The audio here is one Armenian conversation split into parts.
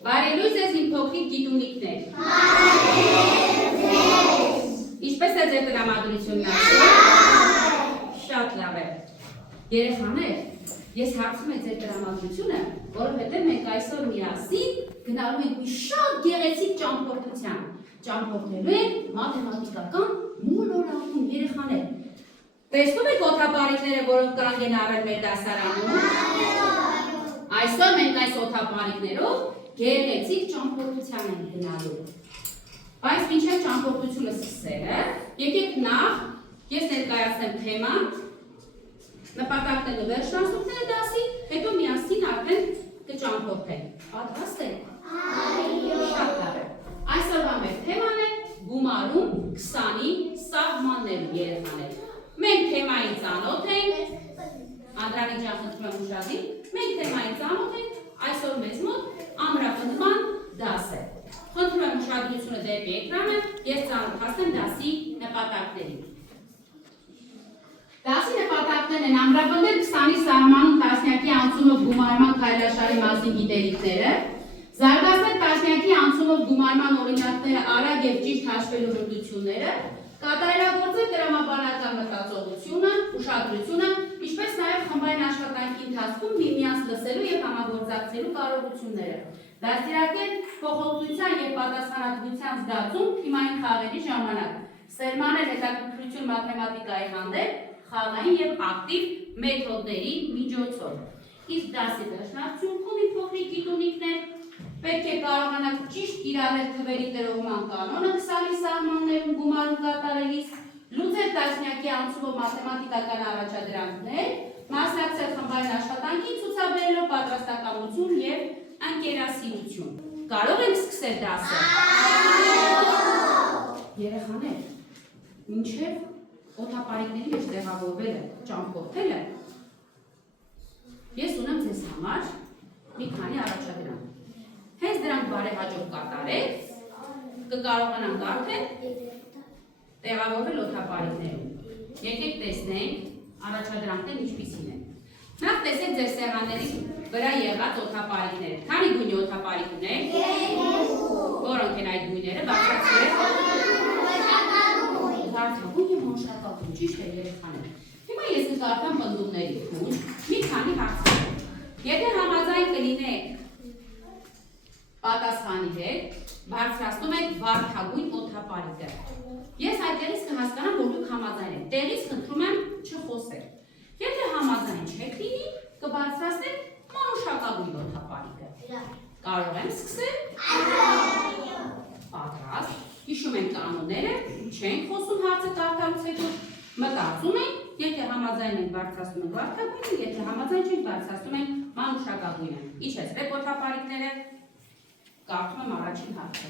Բարելույս ես իմ փոքրիկ գիտունիկներ։ Ինչպես է ձեր տրամադրությունն ասում։ Շատ լավ է։ Երեխաներ, ես հարցում եմ ձեր տրամադրությունը, որովհետև մենք այսօր միասին գնալու ենք մի շատ գեղեցիկ ճամփորդության։ Ճամփորդելու ենք մաթեմատիկական մոլորակում, երեխաներ։ Տեսնում եք օդապարիկները, որոնք կանգ են առել մեր դասարանում։ Այսօր մենք այս օդապարիկներով գեղեցիկ ճամփորդության ենք գնալու։ Բայց մինչև ճամփորդությունը սկսելը, եկեք նախ ես ներկայացնեմ թեման, նպատակները վերջնասումները դասի, հետո միասին արդեն կճամփորդենք։ Պատրաստ եք։ Շատ լավ է։ Այսօրվա մեր թեման է գումարում 20-ի սահմաններում, երեխաներ։ Մենք թեմային ծանոթ ենք, Անդրանիկ ջան, խնդրում եմ ուշադիր, մենք թեմային ծանոթ ենք, այսօր մեզ մոտ ամրապնդման դաս է։ Խնդրում եմ ուշադրությունը դեպի էկրանը, ես ծանոթացնեմ դասի նպատակներին։ Դասի նպատակներն են ամրապնդել 20-ի սահմանում տասնյակի անցումով գումարման քայլաշարի մասին գիտելիքները, զարգացնել տասնյակի անցումով գումարման օրինակները արագ և ճիշտ հաշվելու հմտությունները, կատարելագործել տրամաբանական մտածողությունը, ուշադրությունը, ինչպես նաև խմբային աշխատանքի ընթացքում միմյանց լսելու և համագործակցելու կարողությունները, դաստիարակել փոխհատուցության և պատասխանատվության զգացում թիմային խաղերի ժամանակ, սերմանել հետաքրքրություն մաթեմատիկայի հանդեպ խաղային և ակտիվ մեթոդների միջոցով։ Իսկ դասի վերջնարդյունքում իմ փոքրիկ գիտունիկներ պետք է կարողանաք ճիշտ կիրառել թվերի տրոհման կանոնը 20-ի սահմաններում գումարում կատարելիս, լուծել տասնյակի անցումով մաթեմատիկական առաջադրանքներ, մասնակցել խմբային աշխատանքին ցուցաբերելով պատրաստակամություն և ընկերասիրություն։ Կարող ենք սկսել դասը։ Երեխաներ, մինչև օդապարիկների մեջ տեղավորվելը, ճամփորդելը, ես ունեմ ձեզ համար մի քանի առաջադրանք։ Հենց դրանք բարեհաջող կատարեք, կկարողանանք արդեն տեղավորվել օդապարիկներում։ Եկեք տեսնենք առաջադրանքներն ինչպիսին են։ Նախ տեսեք ձեր սեղանների վրա եղած օդապարիկները։ Քանի գույնի օդապարիկ ունեք։ Որոնք են այդ գույները, բացատրեք։ Վարդագույն և մանշակագույն, ճիշտ է երեխաներ։ Հիմա ես կկարդամ պնդումների խումբ, մի քանի հարցեր։ Եթե համաձայն կլինեք պատասխանի հետ, բարձրացնում եք վարդագույն օդապարիկը։ Ես այդտեղից կհասկանամ, որ դուք համաձայն եք։ Տեղից խնդրում եմ չխոսել։ Եթե համաձայն չեք լինի, կբարձրացնեք մանուշակագույն օդապարիկը։ Կարող եմ սկսել։ Պատրաստ։ Հիշում ենք կանոնները, չենք խոսում հարցը կարդալուց հետո, մտածում ենք, եթե համաձայն ենք բարձրացնում ենք վարդագույնը, եթե համաձայն չենք բարձրացնում ենք մանուշակագույնը։ Իջեցրեք օդապարիկները, կարդում եմ առաջին հարցը։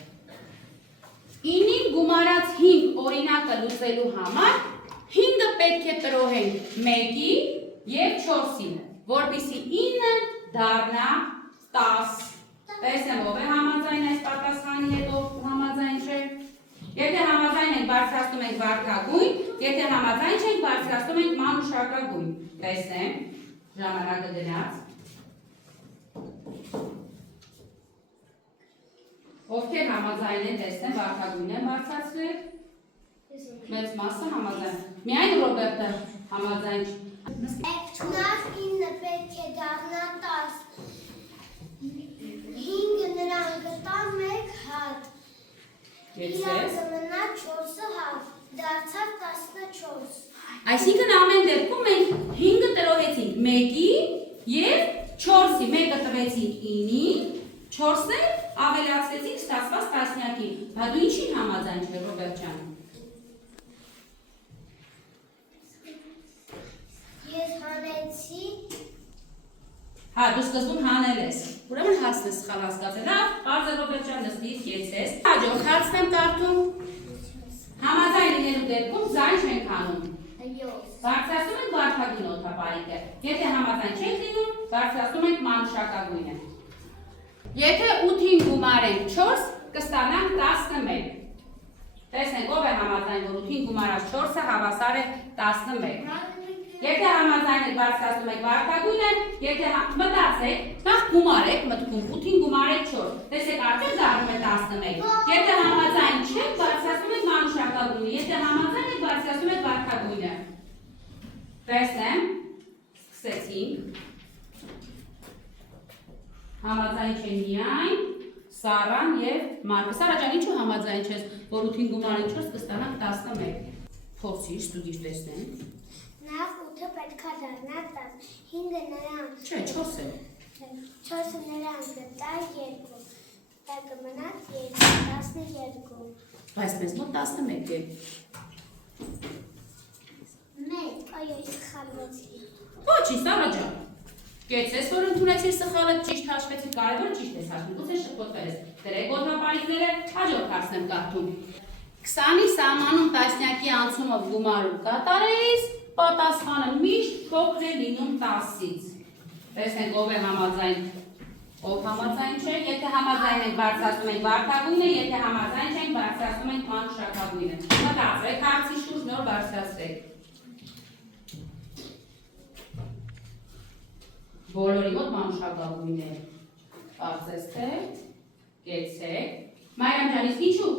9-ին գումարած 5 օրինակը լուծելու համար 5-ը պետք է տրոհենք 1-ի և 4-ին, որպեսզի 9-ը դառնա 10։ Տեսնեմ ով է համաձայն այս պատասխանի հետ, ով համաձայն չէ։ Եթե համաձայն ենք, բարձրացնում ենք վարդագույն, եթե համաձայն չենք, բարձրացնում ենք մանուշակագույն։ Տեսնեմ, ժամանակը գնաց։ Ովքեր համաձայն են, տեսնեմ, վարդագույն են բարձրացրել։ Մեծ մասը համաձայն։ Միայն Ռոբերտը համաձայն չէ։ Նախ 9-ը պետք է դառնա 10։ 5-ը նրան գտան 1 հատ։ Իրանքը մնա 4-ը հատ, դարձավ 14։ Այսինքն ամեն դեպքում մենք 5-ը տրոհեցինք 1-ի և 4-ի, 1-ը տվեցինք 9-ի, 4-ը ավելացրեցինք ստացված տասնյակին։ Բա դու ինչին համաձայն չէ, Ռոբերտ ջան։ Ես հանեցի։ Հա, դու սկզբում հանել ես։ Ուրեմն հարցն ես սխալ հասկացել։ Լավ, պարզ է Ռոբերտ ջան, նստիր, կեցես։ Հաջորդ հարցն եմ կարդում։ Համաձայն լինելու դեպքում ձայն չենք հանում։ Բարձրացնում ենք վարդագույն օդապարիկը։ Եթե համաձայն չենք լինում, բարձրացնում ենք մանուշակագույնը։ Եթե 8-ին գումարենք 4, կստանանք 11։ Տեսնենք ով է համաձայն, որ 8-ին գումարած 4-ը հավասար է 11։ Եթե համաձայն եք բարձրացնում եք վարդագույնը, եթե մտածեք, նախ գումարեք մտքում 8-ին գումարեք 4։ 11։ Եթե համաձայն չեք, բարձրացնում եք մանուշակագույնը, եթե համաձայն եք, բարձրացնում եք վարդագույնը։ Տեսնեմ, սկսեցինք։ Համաձայն չեն միայն Սարան և Մարկը։ Սարա ջան, ինչու համաձայն չես, որ 8-ին գումարին 4 կստանանք 11։ Փորձիր, ստուգիր տեսնենք։ Նախ 8-ը պետք է դառնա 10, 5-ը նրան։ Չէ, 4 է։ 4-ը նրան կտա 2, դա կմնա 12։ Բայց մեզ մոտ 11 է։ Մեկ, այո, սխալվեցի։ Ոչինչ, Սարա ջան։ Կեցես, որ ընդունեցիր սխալը, ճիշտ հաշվեցիր, կարևորը ճիշտ ես հաշվում, գուցե շփոթվել ես։ Դրեք օդապարիկները, հաջորդ հարցն եմ կարդում։ 20-ի սահմանում տասնյակի անցումը գումարում կատարելիս, պատասխանը միշտ փոքր է լինում 10-ից։ Տեսնենք ով է համաձայն, ով համաձայն չէ, եթե համաձայն ենք բարձրացնում ենք վարդագույնը, եթե համաձայն չենք բարձրացնում ենք մանուշակագույնը։ Մտածեք, հարցի շուրջ նոր բարձրացրեք։ Բոլորի մոտ մանուշակագույն է։ Կարծես թե, կեցեք։ Մարիամ ջան, իսկ ինչու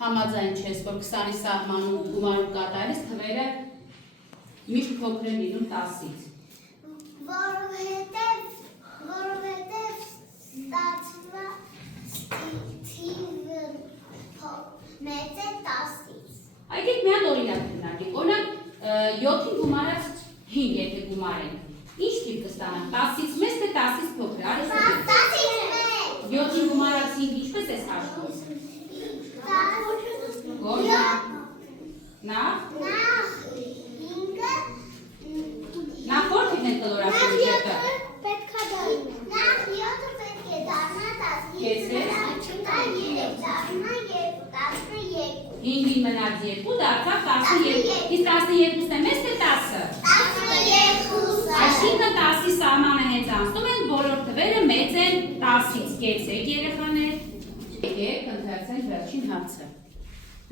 համաձայն չես, որ 20-ի սահմանում գումարում կատարելիս թվերը միշտ փոքր են լինում 10-ից։ Որովհետև ստացվա թիվը մեծ է 10-ից։ Այգեք մի հատ օրինակ քննարկենք, օրինակ 7-ին գումարած 5 եթե գումարենք, ինչ թիվ կստանանք, 10-ից մեծ թե 10-ից փոքր, արի ստգեք։ 10-ից մեծ։ 7-ին գումարած 5 ինչպես ես հաշվում։ Նախ որ թիվն են կլորացնում իջեպը։ Պետք է դառնա։ Նախ 7-ը պետք է դառնա 10, 3 դառնա 2, 5-ին մնաց 2, դարձավ 12, իսկ 12-ն է մեծ թե 10-ը։ 12-ը։ Այսինքն 10-ի սահմանը հենց անցնում են, բոլոր թվերը մեծ են 10-ից, կեցեք երեխաներ։ Եկեք ընթերցենք վերջին հարցը։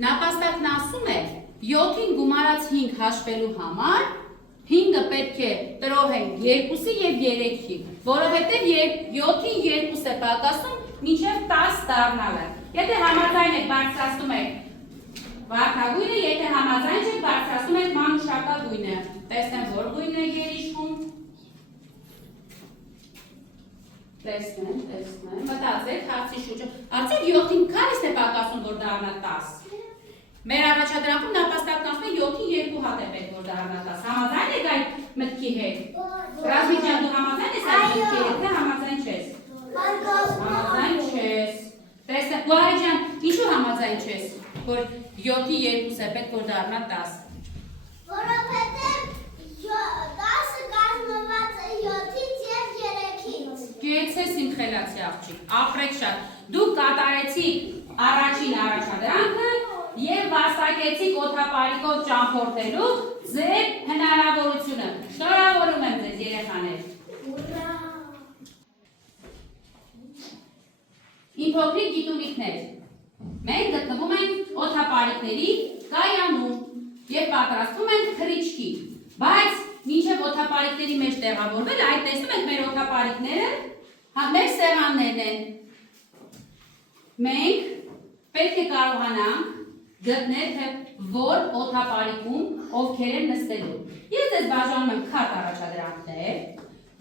Նապաստակն ասում է 7-ին գումարած 5 հաշվելու համար 5-ը պետք է տրոհենք 2-ի և 3-ի, որովհետև 7-ին 2 է պակասում մինչև 10 դառնալը։ Եթե համաձայն եք բարձրացնում եք վարդագույնը, եթե համաձայն չեք բարձրացնում եք մանուշակագույնը։ Տեսնեմ, որ գույնն է գերիշխում։ Տեսնեմ, մտածեք հարցի շուրջը։ Արդյոք 7-ին քանիսն է պակասում, որ դառնա 10։ Մեր առաջադրանքում նապաստակն ասում է 7-ին 2 հատ է պետք որ դառնա 10։ Համաձայն եք այդ մտքի հետ։ Ռազմիկ ջան, դու համաձայն ես այդ մտքի հետ, թե համաձայն չես։ Համաձայն չես։ Տեսնեք, Գոհարի ջան, ինչու համաձայն չես, որ 7-ի 2 է պետք որ դառնա 10։ Որովհետև 10-ը կազմված է 7-ից և 3-ից։ Կեցես իմ խելացի աղջիկ, ապրեք շատ։ Դուք կատարեցիք առաջին առաջադրանքը և վաստակեցիք օդապարիկով ճամփորդելու ձեր հնարավորությունը։ Շնորհավորում եմ ձեզ երեխաներ։ Իմ փոքրիկ գիտունիքներ, մենք գտնվում ենք օդապարիկների կայանում և պատրաստվում ենք թռիչքի, բայց մինչև օդապարիկների մեջ տեղավորվել, այդ տեսնում եք մեր օդապարիկները, մեր սեղաններն են։ Մենք պետք է կարողանանք գտնել, թե որ օդապարիկում ովքեր են նստելու։ Ես ձեզ բաժանում եմ քարտ առաջադրանքներ,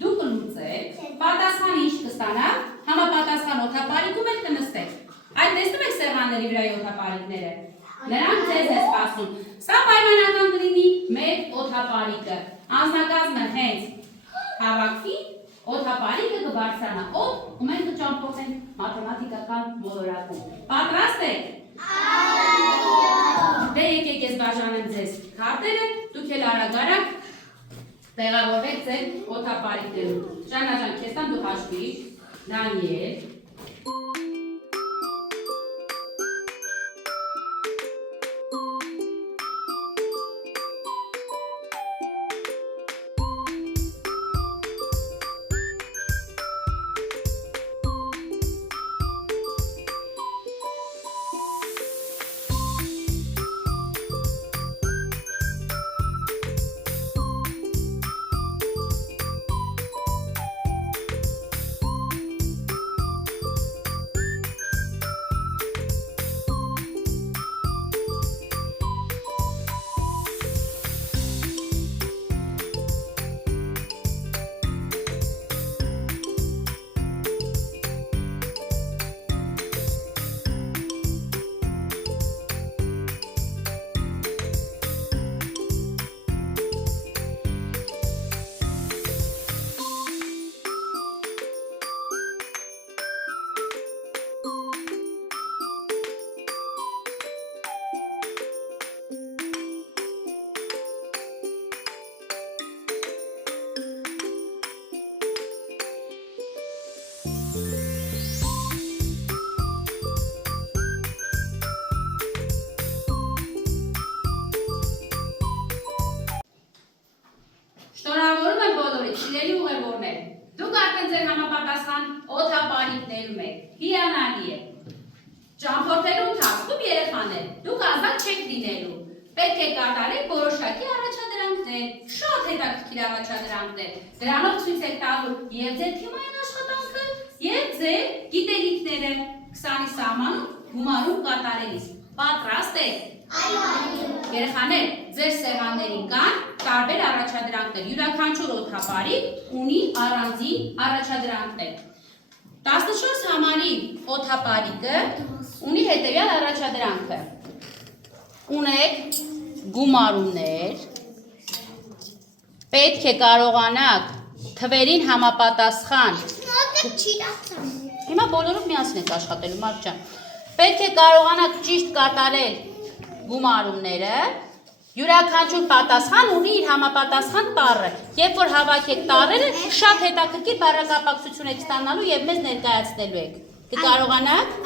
դուք կլուծեք, պատասխանը ինչ կստանաք, համապատասխան օդապարիկում եք կնստեք։ Այդ տեսնում եք սեղանների վրայի օդապարիկները։ Նրանք ձեզ է սպասում։ Սա պայմանական կլինի մեր օդապարիկը։ Անձնակազմը հենց հավաքվի, օդապարիկը կբարձրանա օդ, ու մենք կճամփորդենք մաթեմատիկական մոլորակում։ Պատրաստ եք։ Դե եկեք ես բաժանեմ ձեզ քարտերը, դուք էլ արագ-արագ տեղավորվեք ձեր օդապարիկներում։ Ժանա ջան, քեզ տամ դու հաշվիր, Դանիել։ հիանալի է։ Ճամփորդելու ընթացքում երեխաներ, դուք ազատ չեք լինելու։ Պետք է կատարեք որոշակի առաջադրանքներ, շատ հետաքրքիր առաջադրանքներ։ Դրանով ցույց եք տալու եւ ձեր թիմային աշխատանքը եւ ձեր գիտելիքները 20-ի սահմանում գումարում կատարելիս։ Պատրաստ եք։ Այո։ Երեխաներ, ձեր սեղաններին կան տարբեր առաջադրանքներ։ Յուրաքանչյուր օդապարի ունի առանձին առաջադրանքներ։ 14 համարի օդապարիկը ունի հետևյալ առաջադրանքը։ Ունեք գումարումներ, պետք է կարողանաք թվերին համապատասխան։ Հիմա բոլորով միասին եք աշխատելու, Մարկ ջան։ Պետք է կարողանաք ճիշտ կատարել գումարումները, յուրաքանչյուր պատասխան ունի իր համապատասխան տառը։ Երբ որ հավաքեք տառերը, շատ հետաքրքիր բառակապակցություն եք ստանալու եւ մեզ ներկայացնելու եք։ Կկարողանաք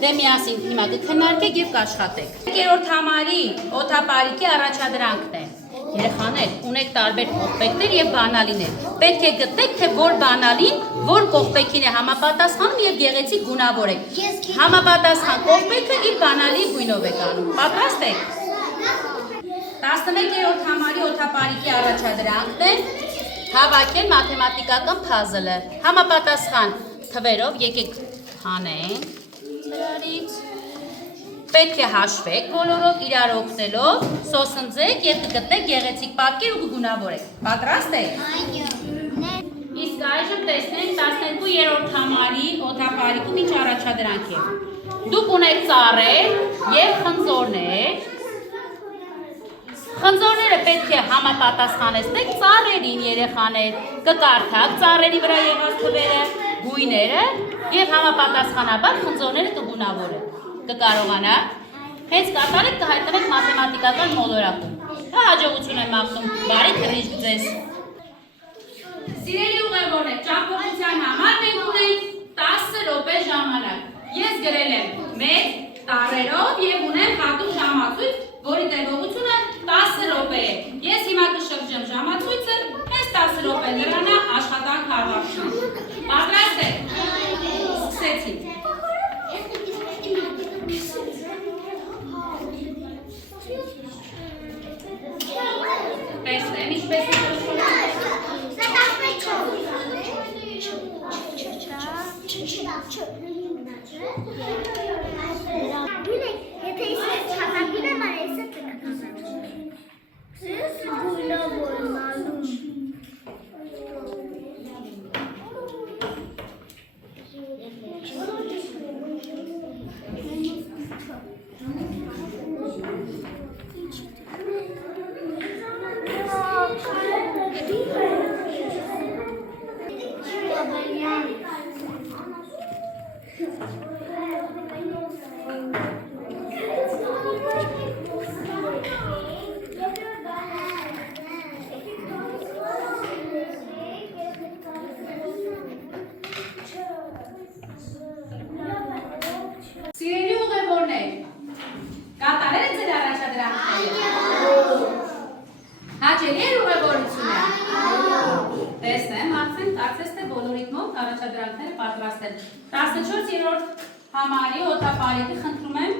դե միասին հիմա կքննարկեք եւ կաշխատեք։ 5-րդ համարի օդապարիկի առաջադրանքն է։ Երեխաներ, ունեք տարբեր կողպեքներ եւ բանալիներ։ Պետք է գտնեք, թե որ բանալին, որ կողպեքին է համապատասխանում եւ գեղեցիկ գունավորեք։ Համապատասխան կողպեքը իր բանալի գույնով է անում։ Պատրաստ եք։ 11-րդ համարի օդապարիկի առաջադրանքն է հավաքել մաթեմատիկական փազլը։ Համապատասխան թվերով եկեք հանենք նրանից։ Պետք է հաշվեք բոլորով իրար օգնելով, սոսնձեք եւ կգտնեք գեղեցիկ պատկեր ու կգունավորեք։ Պատրաստ եք։ Այո։ Իսկ այժմ տեսնենք 12-րդ համարի օդապարիկում ինչ առաջադրանք է։ Դուք ունեք ծառեր եւ խնձորներ։ Խնձորները պետք է համապատասխանեցնեք ծառերին, երեխաներ։ Կկարդաք ծառերի վրա եղած թվերը, գույները եւ համապատասխանաբար խնձորները կգունավորեք։ Կկարողանաք։ Հենց կատարեք կհայտնվեք մաթեմատիկական մոլորակում։ Հաջողություն եմ մաղթում։ Բարի թռիչք ձեզ։ Սիրելի ուղևորներ, ճամփորդության համար մենք ունենք 10 րոպե ժամանակ։ Ես գրել եմ մեծ տառերով եւ ունեմ հատուկ ժամացույց, որի տևողությունը 10 րոպե է։ Ես հիմա կշրջեմ ժամացույցը, հենց 10 րոպե լրանա աշխատանք ավարտում։ Պատրաստ եք։ Սկսեցինք։ Տեսնեմ, ինչպես է Սիրելի ուղևորներ, կատարել եք ձեր առաջադրանքները։ Հաճելի է ուղևորությունը։ Տեսնեմ, արդեն կարծես թե բոլորիդ մոտ առաջադրանքները պատրաստ են։ 14-րդ համարի օդապարիկը խնդրում եմ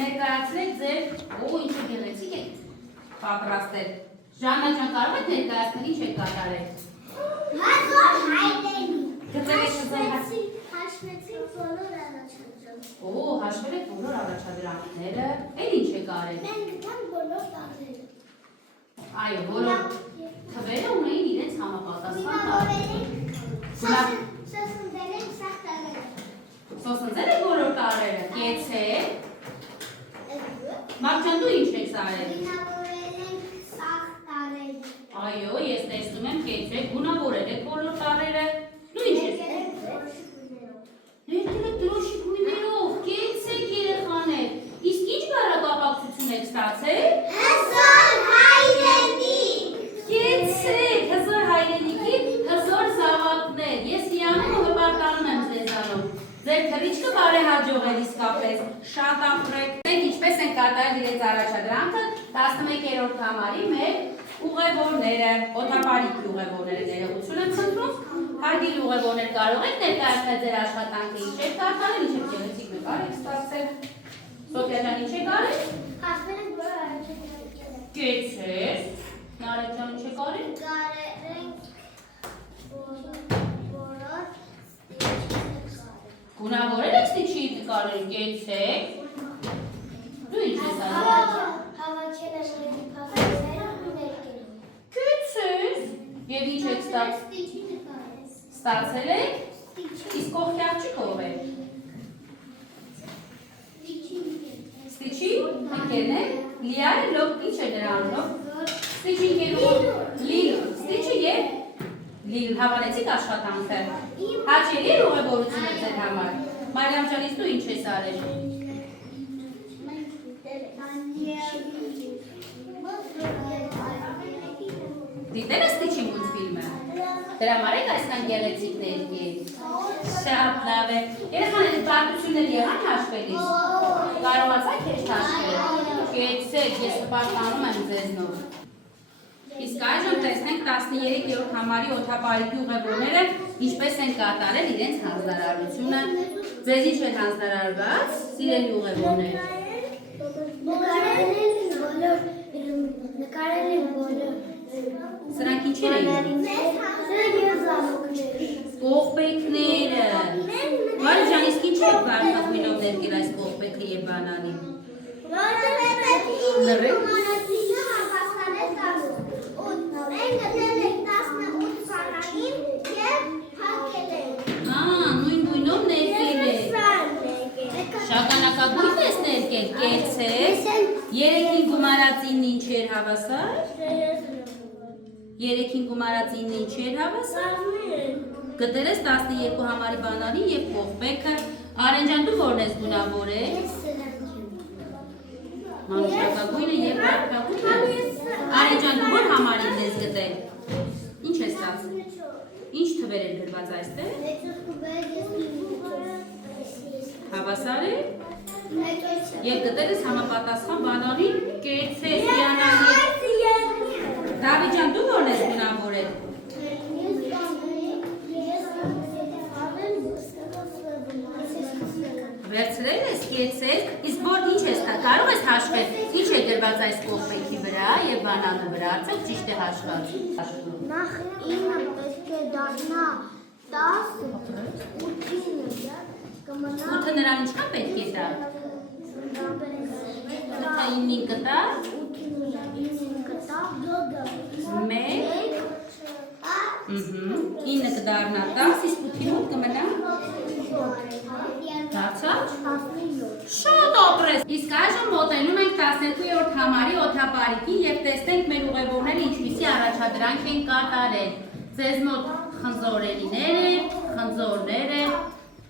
ներկայացրեք ձեր ինչը գեղեցիկ եք պատրաստել։ Ժաննա ջան, կարող եք ներկայացնել ինչ եք կատարել։ Հազար հայտնի։ Գծել եք Հաշվեցինք բոլոր առաջադրանքները։ Օ, հաշվել եք բոլոր առաջադրանքները։ Էլ ինչ եք արել։ Մենք գտանք բոլոր տառերը։ Այո, բոլոր թվերը ունեին իրենց համապատասխան տառերը։ Սոսնձել ենք սաղ տառերը։ Սոսնձել եք բոլոր տառերը։ Կեցեք։ Մարկ ջան, դու ինչ եք արել։ Գունավորել ենք սաղ տառերը։ Այո, ես տեսնում եմ կեցեք, գունավորել եք բոլոր տառերը։ Դու ինչ եք։ Ներկել եք դրոշի գույներով, կեցեք երեխաներ։ Իսկ ինչ բառակապակցություն եք ստացել։ Հզոր հայրենի։ Կեցեք, հզոր հայրենիքի հզոր զավակներ։ Ես հիանում ու հպարտանում եմ ձեզանով։ Ձեր թռիչքը բարեհաջող է իսկապես։ Շատ ապրեք։ Մենք ինչպես են կատարել իրենց առաջադրանքը 11-րդ համարի մեր ուղևորները, օդապարիկի ուղևորները ներողություն եմ խնդրում։ Հարգելի ուղևորներ, կարող եք ներկայացնել ձեր աշխատանքը ինչ եք կարդալել, ինչ եք գեղեցիկ նկար եք ստացել։ Սոֆիա ջան, ինչ եք արել։ Հաշվել ենք, որ առաջին Կեցեք։ Նարեկ ջան, ինչ եք արել։ կարել ենք բոլոր Գունավորել եք ստիչի նկարել, կեցեք։ Դու ինչ ես արել։ հավաքել եմ փաստերը ու ներկել։ Կեցեք։ Եվ ինչ եք ստացել եք։ Իսկ կողքի աղջիկը ով է։ Ստիչի ընկերն է։ Լիայը լոկ ինչ է նրա անունը։ Ստիչի ընկերուհու Լիլ։ Ստիչը եւ Լիլ հավանեցիք աշխատանքը։ Հաճելի է ուղևորությունը ձեր համար։ Մարիամ ջանից դու ինչ ես արել։ Դիտել ես Ստիչի մուլտֆիլմը։ Դրա համար եք այսքան գեղեցիկ ներկել։ Շատ լավ է։ Երեխաների բարդություններ եղան հաշվելիս։ Կարողացաք հեշտ հաշվել։ Կեցեք, ես հպարտանում եմ ձեզնով։ Իսկ այժմ տեսնենք 13-րդ համարի օդապարիկի ուղևորները ինչպես են կատարել իրենց հանձնարարությունը։ Ձեզ ինչ է հանձնարարված, սիրելի ուղևորներ։ Նկարել են բոլոր Սրանք ինչեր էին։ Կողպեքները։ Մարի ջան, իսկ ինչ եք վարդագույնով ներկել այս կողպեքը եւ բանանին։ Նույն գույնով ներկել եք։ Շագանակագույն ես ներկել, կեցեք։ Երեքին գումարածինն ինչ էր հավասար։ Երեքին գումարածինն ինչ էր հավասար։ Գտել ես 12 համարի բանալին եւ կողպեքը։ Արենջան դու որն ես գունավորել։ Մանուշակագույնը եւ վարդագույնը։ Արենջան դու որ համարին ես գտել։ Ինչ ես ստացել։ Ինչ թվեր էր գրված այստեղ։ Հավասար է։ Եվ գտել ես համապատասխան բանալին կեցեք Լիանայի։ Դավիթ ջան, դու որն ես գունավորել։ Վերցրել ես, կեցեք, իսկ որ ինչ ես կարող ես հաշվել, ինչ է գրված այս կողպեքի վրա եւ բանանը վրա, արդյոք ճիշտ է հաշված։ Նախ 9 պետք է դառնա 10, 8-ը 8-ը նրան ինչքան պետք է տա։ 9-ին կտա։ 8-ին կտա 1 9-ը կդառնա 10, իսկ 8-ին 8 կմնա։ Դարձավ։ Շատ ապրես։ Իսկ այժմ մոտենում ենք 12-րդ համարի օդապարիկին եւ տեսնենք մեր ուղևորները ինչպիսի առաջադրանք են կատարել։ Ձեզ մոտ խնձորներ են,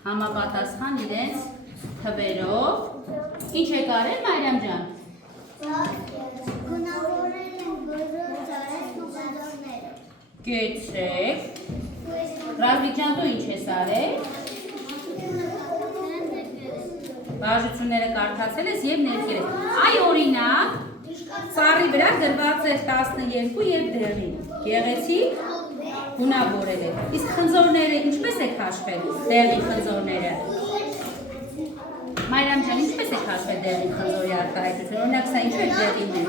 համապատասխան իրենց թվերով։ Ինչ եք արել, Մարիամ ջան։ Գունավորել են բոլոր ծառերն ու խնձորները։ Կեցեք։ Ռազմիկ ջան, դու ինչ ես արել։ Բաժությունները կարդացել ես եւ ներկել ես։ Այ օրինակ, ծառի վրա գրված էր 12 եւ դեղին։ Գեղեցիկ գունավորել եք։ Իսկ խնձորները ինչպես եք հաշվել դեղին խնձորները։ Մարիամ ջան, ինչպես եք հաշվել դեղին խնձորի արտահայտությունը։ Օրինակ, սա ինչու է դեղին է։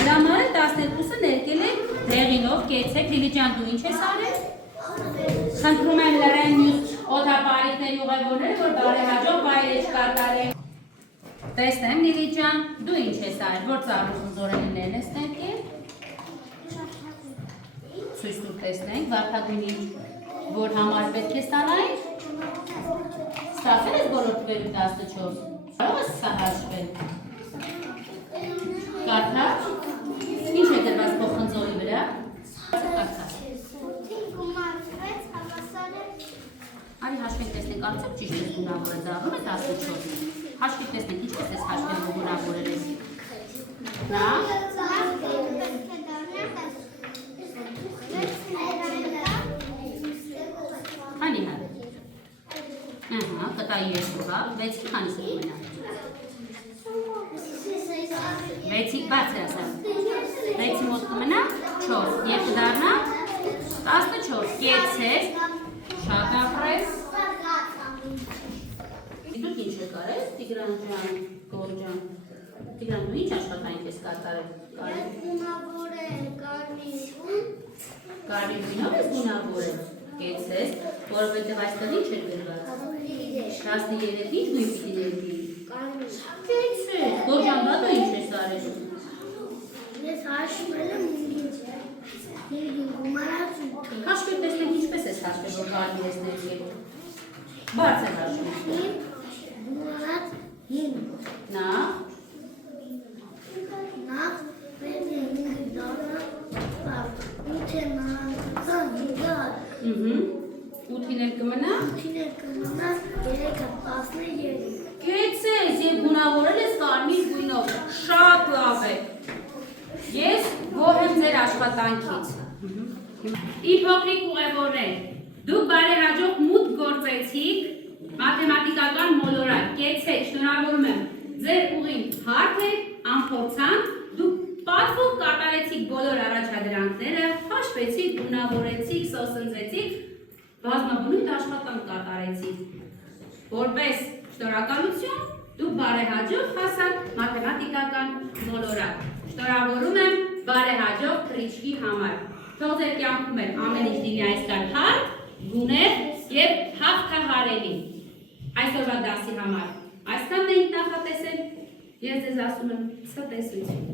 Դրա համար 12-ը ներկել եք դեղինով, կեցեք, Լիլի ջան, դու ինչ ես արել։ Խնդրում եմ լրեն մյուս օդապարիկների ուղևորները, որ բարեհաջող վայրեջ կատարեն։ Տեսնեմ, Լիլի ջան, դու ինչ ես արել, որ ծառու խնձորենիներն ես ներկել։ Ցույց տուր տեսնենք, վարդագույնի որ համար պետք է ստանայինք։ Ստացել ես բոլոր թվերում 14։ Կարող ես սա հաշվել։ Կարդաց։ Ինչ է գրված քո խնձորի վրա։ Կարդաց։ Արի հաշվենք տեսնենք, արդյոք ճիշտ է գունավորը դառնում է 14։ Հաշվենք տեսնենք, ինչպես ես հաշվել ու գունավորել ես։ Նա։ Քանի հատ։ Ահա, կտայի 2 հատ, 6-ի քանիսը կմնա։ 14 եւ դառնա 14 կեցես շատ ապրես դուք ինչ եք արել Տիգրան ջան Գոհ ջան Տիգրան դու ինչ աշխատանք ես կատարել Գունավորել կարմիր գույնով ես գունավորել կեցես որովհետեւ այստեղ ինչ է գրված 13-ին ինչ գույն պիտի ներկի կեցես Գոհ ջան դա դու ինչ ես արել Ես հաշվել եմ Հաշվել տեսնենք ինչպես ես հաշվել որ կարմիր ես ներկել բարձր հաշվել Նախ Ութին էլ կմնա Կեցես և գունավորել ես կարմիր գույնով շատ լավ է Ես գոհ եմ ձեր աշխատանքից Իմ փոքրիկ ուղևորներ դուք բարեհաջող մուտք գործեցիք մաթեմատիկական մոլորակ կեցեք շնորհավորում եմ ձեր ուղին հարթ է անփորձանք դուք պատվով կատարեցիք բոլոր առաջադրանքները հաշվեցիք գունավորեցիք սոսնձեցիք բազմաբնույթ աշխատանք կատարեցիք որպես շնորհակալություն դուք բարեհաջող հասաք մաթեմատիկական մոլորակ շնորհավորում եմ բարեհաջող թռիչքի համար թող ձեր կյանքում էլ ամեն ինչ լինի այսքան հարթ գուներ եւ հաղթահարելի այսօրվա դասի համար այսքանն էինք նախատեսել ես ձեզ ասում եմ ցտեսություն